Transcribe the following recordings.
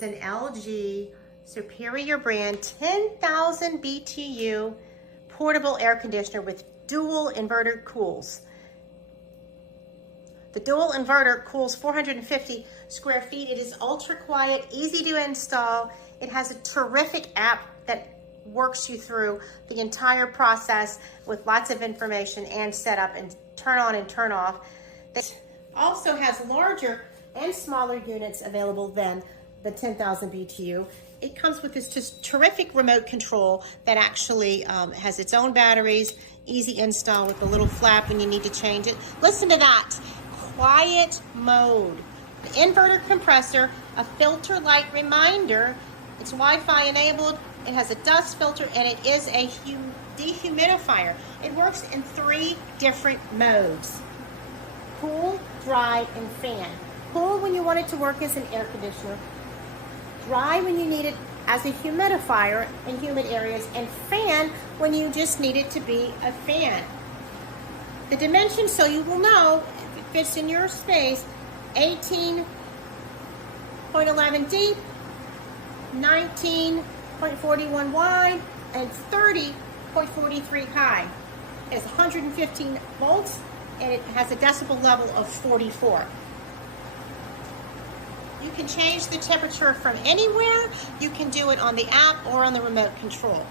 is an LG Superior brand 10,000 BTU portable air conditioner with dual inverter cools. The dual inverter cools 450 square feet. It is ultra quiet, easy to install. It has a terrific app that works you through the entire process with lots of information and setup and turn on and turn off. This also has larger and smaller units available than the 10,000 BTU. It comes with this just terrific remote control that actually has its own batteries, easy install with a little flap when you need to change it. Listen to that, quiet mode. The inverter compressor, a filter light reminder. It's Wi-Fi enabled. It has a dust filter and it is a dehumidifier. It works in 3 different modes: cool, dry, and fan. Cool when you want it to work as an air conditioner, dry when you need it as a humidifier in humid areas, and fan when you just need it to be a fan. The dimensions, so you will know if it fits in your space: 18.11 deep, 19.41 wide, and 30.43 high. It has 115 volts and it has a decibel level of 44. You can change the temperature from anywhere. You can do it on the app or on the remote control.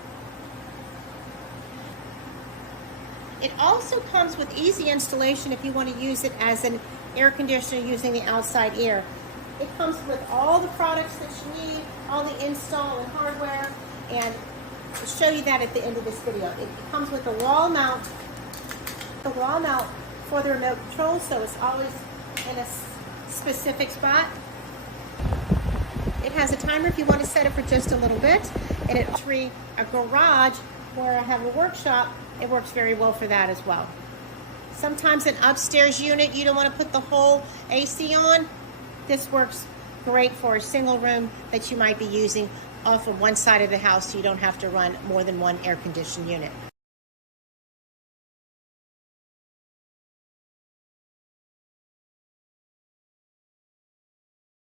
It also comes with easy installation if you want to use it as an air conditioner using the outside air. It comes with all the products that you need, all the install and hardware, and I'll show you that at the end of this video. It comes with a wall mount, for the remote control, so it's always in a specific spot. It has a timer if you want to set it for just a little bit, and it's a garage where I have a workshop. It works very well for that as well. Sometimes an upstairs unit, you don't want to put the whole AC on. This works great for a single room that you might be using off of one side of the house, so you don't have to run more than one air conditioned unit.